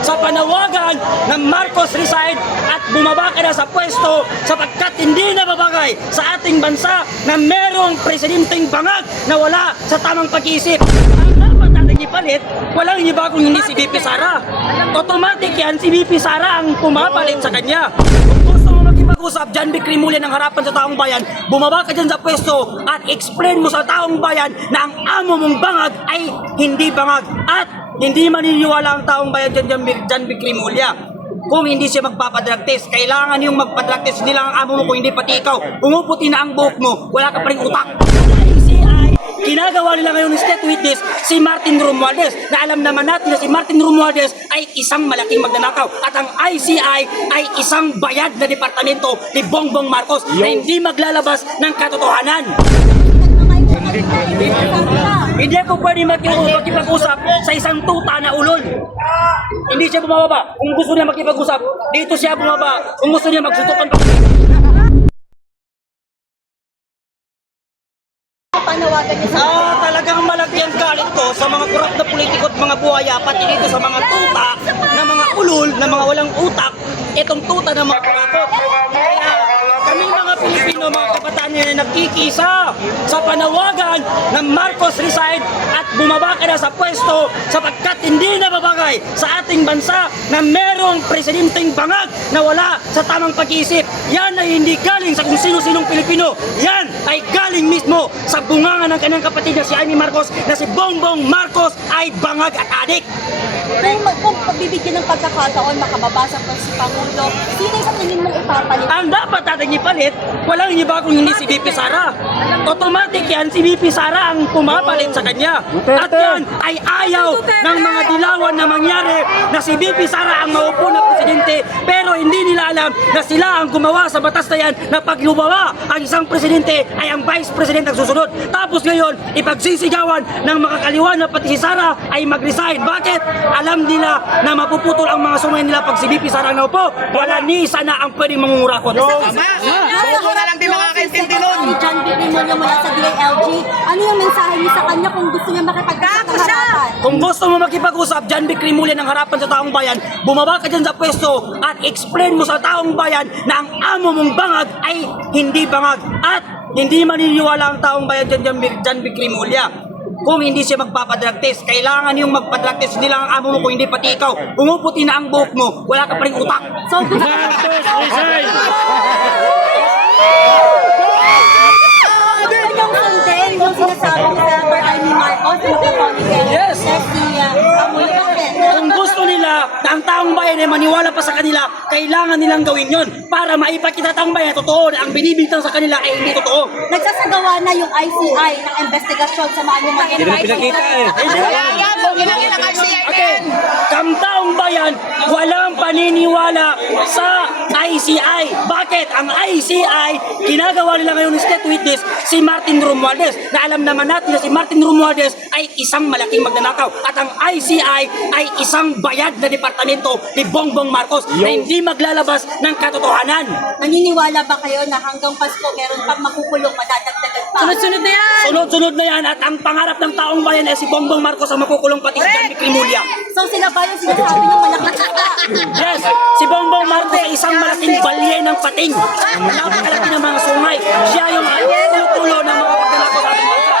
sa panawagan ng Marcos resign at bumaba ka na sa pwesto sapagkat hindi na babagay sa ating bansa na merong presidenteng bangag na wala sa tamang pag-iisip. Ang dapat natin ipalit, walang iba kung hindi si VP Sara. Automatic yan, si VP Sara ang pumapalit sa kanya. Kung gusto mo makipag-usap, John B. Crimulian ang harapan sa taong bayan, bumaba ka dyan sa pwesto at explain mo sa taong bayan na ang amo mong bangag ay hindi bangag at hindi maniniwala ang taong bayan dyan, John B. Crimulian. Kung hindi siya magpapadrug test, kailangan yung magpadrug test. Hindi lang ang amo mo kung hindi pati ikaw. Pumuputi na ang buhok mo, wala ka pa ring utak. ICI, ginagawa nila ngayon ng state witness si Martin Romualdez na alam naman natin na si Martin Romualdez ay isang malaking magnanakaw at ang ICI ay isang bayad na departamento ni Bongbong Marcos na hindi maglalabas ng katotohanan. Hindi ako pwede makipag-usap sa isang tuta na ulol. Hindi siya bumababa. Kung gusto niya makipag-usap, dito siya bumaba. Kung gusto niya magsutukan pa. Talagang malaki ang galit ko sa mga kurap na politiko at mga buhaya, pati dito sa mga tuta na mga ulol, na mga walang utak, itong tuta na mga kurakot. Kaya kaming mga Pilipino, mga kabataan na nagkikisa sa panawagan ng Marcos resign at bumaba ka na sa pwesto sapagkat hindi na babagay sa ating bansa na merong presidenteng bangag na wala sa tamang pag-iisip. Yan ay hindi galing sa kung sino-sinong Pilipino. Yan ay galing mismo sa bunganga ng kanyang kapatid na si Amy Marcos na si Bongbong Marcos ay bangag at adik. Kung pagbibigyan ng pagkakataon, makababasa pa si Pangulo, sino sa tingin mong ipapalit? Ang dapat natin ipalit, walang iba kung hindi si VP Sara. Automatic yan, si VP Sara ang pumapalit sa kanya. At yan ay ayaw ng mga dilawan na mangyari na si VP Sara ang maupo na presidente, pero hindi nila alam na sila ang gumawa sa batas na yan na pag lumawa ang isang presidente ay ang vice president ang susunod. Tapos ngayon, ipagsisigawan ng makakaliwa na pati si Sara ay mag-resign. Bakit? Alam nila na mapuputol ang mga sungay nila pag si VP Sara na upo. Wala ni sana ang pwedeng mangungurakot. Buko na lang di makakaintindi nun. John B. Crimulian mula sa DILG, ano yung mensahe niyo sa kanya kung gusto niya makipag-usap ng harapan? Kung gusto mo makipag-usap, John B. Crimulian ang harapan sa taong bayan, bumaba ka dyan sa pwesto at explain mo sa taong bayan na ang amo mong bangag ay hindi bangag at hindi maniniwala ang taong bayan dyan, John B. Crimulian. Kung hindi siya magpapadrug test, kailangan yung magpadrug test. Hindi lang ang amo mo kung hindi pati ikaw. Pumuputi na ang buhok mo, wala ka pa ring utak. So, gusto niyong sundin yung sinasabi ni Senator Amy Marcos na magkakonisin Yes. si Pangulo kasi. Kung gusto nila na ang taong bayan ay maniwala pa sa kanila, kailangan nilang gawin yon para maipakita taong bayan totoo na ang binibintang sa kanila ay hindi totoo. Nagsasagawa na yung ICI ng investigasyon sa mga anumang Okay, taong bayan, walang paniniwala sa ICI. Bakit? Ang ICI, ginagawa nila ngayon ng state witness si Martin Romualdez na alam naman natin na si Martin Romualdez ay isang malaking magnanakaw at ang ICI ay isang bayad na departamento ni Bongbong Marcos na hindi maglalabas ng katotohanan. Naniniwala ba kayo na hanggang Pasko meron pang makukulong madadagdagan pa? Sunod-sunod na yan! Sunod-sunod na yan at ang pangarap ng taong bayan ay si Bongbong Marcos ang makukulong pati si John B. Crimulian. So sila ba yung sinasabi ng malaking tuta? Yes, si Bongbong Marcos ay isang malaking balye ng pating. Napakalaki ng mga sungay. Siya yung tulo ng mga pagdalako sa ating bansa.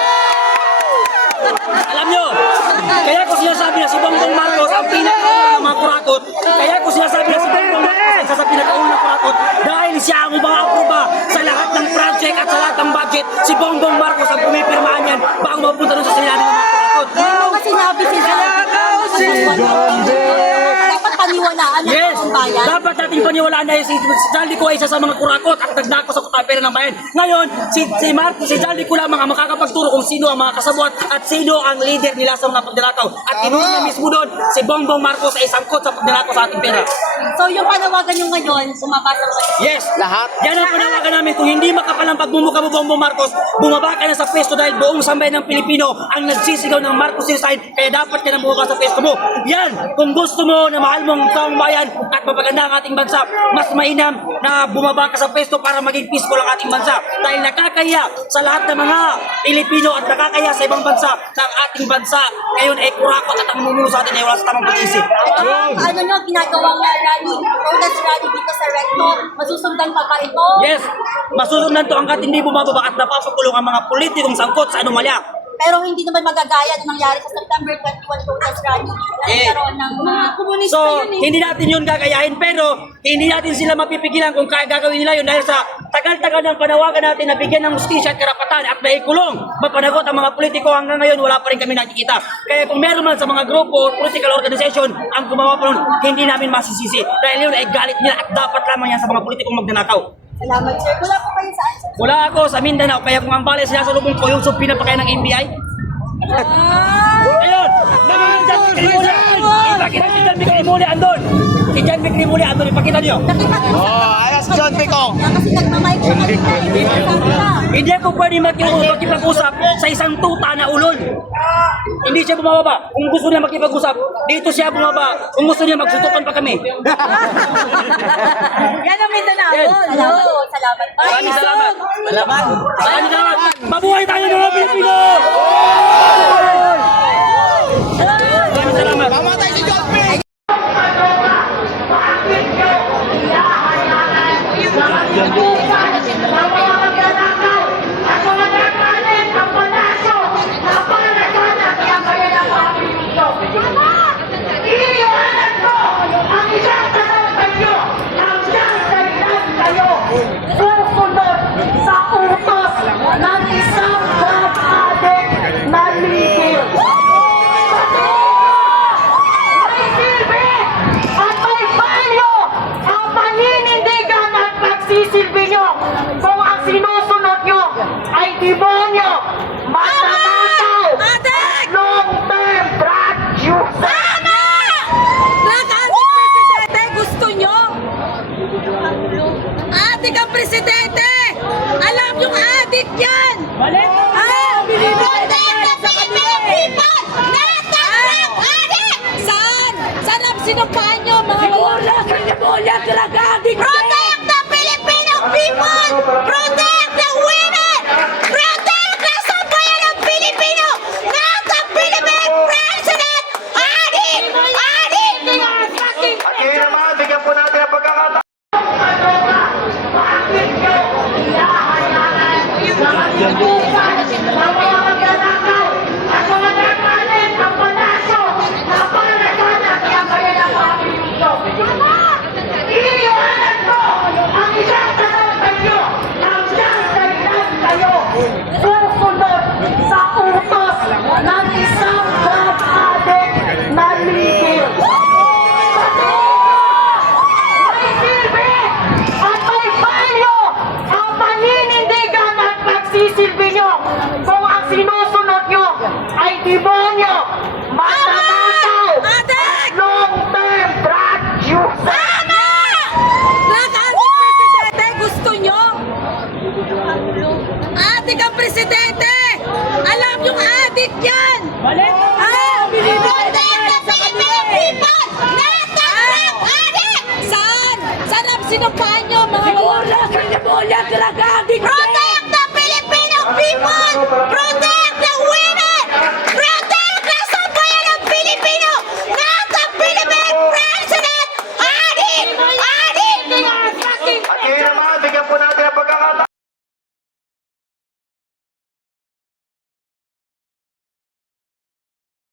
Alam nyo, kaya ko sinasabi na si Bongbong Marcos ang pinakauna ng mga kurakot. Kaya ko sinasabi na si Bongbong Marcos ay isa sa pinakauna ng kurakot dahil siya ang umaaproba sa lahat ng project at sa lahat ng budget. Si Bongbong Marcos ang pumipirmahan yan bago mapunta doon sa sinabi ng mga kurakot. Ano kasi sinabi si dapat paniwalaan ng Yes, taong bayan? dapat natin paniwalaan na si Zaldico ay isa sa mga kurakot at nagnako sa pera ng bayan. Ngayon, si Zaldico lamang ang makakapagturo kung sino ang mga kasabwat at sino ang leader nila sa mga pagdalakaw. At tinuro niya mismo doon, si Bongbong Marcos ay sangkot sa pagdalakaw sa ating pera. So yung panawagan nyo ngayon, bumabasa ko. Yes, Lahat. yan ang panawagan namin. Kung hindi makapalang pagmumukha mo, Bongbong Marcos, bumaba ka na sa pwesto dahil buong sambayan ng Pilipino ang nagsisigaw ng Marcos resign, kaya dapat ka na bumaba sa pwesto mo. Yan, kung gusto mo na mahal mo ang taong bayan at mapaganda ang ating bansa, mas mainam na bumaba ka sa pwesto para maging peaceful ang ating bansa. Dahil nakakaya sa lahat ng mga Pilipino at nakakaya sa ibang bansa na ang ating bansa ngayon ay kurakot at ang mumuno sa atin ay wala sa tamang pag-iisip. Ano nyo, ginagawang rally, protest rally dito sa Recto, masusundan pa ba ito? Yes, masusundan to hanggat hindi bumababa at napapakulong ang mga politikong sangkot sa anomalya. Pero hindi naman magagaya na nangyari sa September 21 protest rally na nagkaroon ng mga komunista So, yun eh. hindi natin yun gagayahin, pero hindi natin sila mapipigilan kung kaya gagawin nila yun dahil sa tagal-tagal ng panawagan natin na bigyan ng justisya at karapatan at naikulong, mapanagot ang mga politiko hanggang ngayon, wala pa rin kami nakikita. Kaya kung meron man sa mga grupo o political organization ang gumawa pa nun, hindi namin masisisi. Dahil yun ay galit nila at dapat lamang yan sa mga politikong magnanakaw. Salamat sir. Wala po kayo saan sir? Wala ako sa Mindanao, kaya kung ang bale sinasalubong ko yung pinapakaya ng NBI, ayun! Naman dyan, Mikrimuli! Ipakita si John Mikrimuli, andun! Si John Mikrimuli, andun, ipakita niyo! Ayos, John Picong. Kasi nagmamike siya kanina. Hindi ako pwede makipag-usap sa isang tuta na ulol. Hindi siya bumababa. Kung gusto niya makipag-usap, dito siya bumaba. Kung gusto niya, magsutukan pa kami. Yan ang Mindanao. Yan. Salamat po. Salamat. Maraming salamat. Malaman. Maraming salamat. Mabuhay tayo mga Pilipino! Maraming salamat. Mamatay si John Picong. Susunod sa utos ng isang drug addict na leader. May silbi at may valyo ang paninindigan at pagsisilbi nyo kung ang sinusunod nyo ay demonyo, masamataw, long-term drug user. Presidente, gusto nyo? Adik ang presidente! Alam yung adik yan! Balik! Saan? Saan ang sinumpahan nyo, mga Protect the Filipino people! Protect the women! Protect the sambayan ng Pilipino! Not the Philippine President! Adik! Adik! Kaya naman, bigyan po natin ang pagkakataon. Susunod sa utos ng isang drug addict na leader. May silbi at may valyo ang paninindigan at pagsisilbi nyo kung ang sinusunod nyo ay demonyo, masamataw, long-term drug user. Presidente, gusto nyo? Adik ang presidente! Alam yung adik yan! Balik! Protect the Filipino people! Not the drug addict! Saan? Saan ang sinumpahan nyo, mga Protect the Filipino people!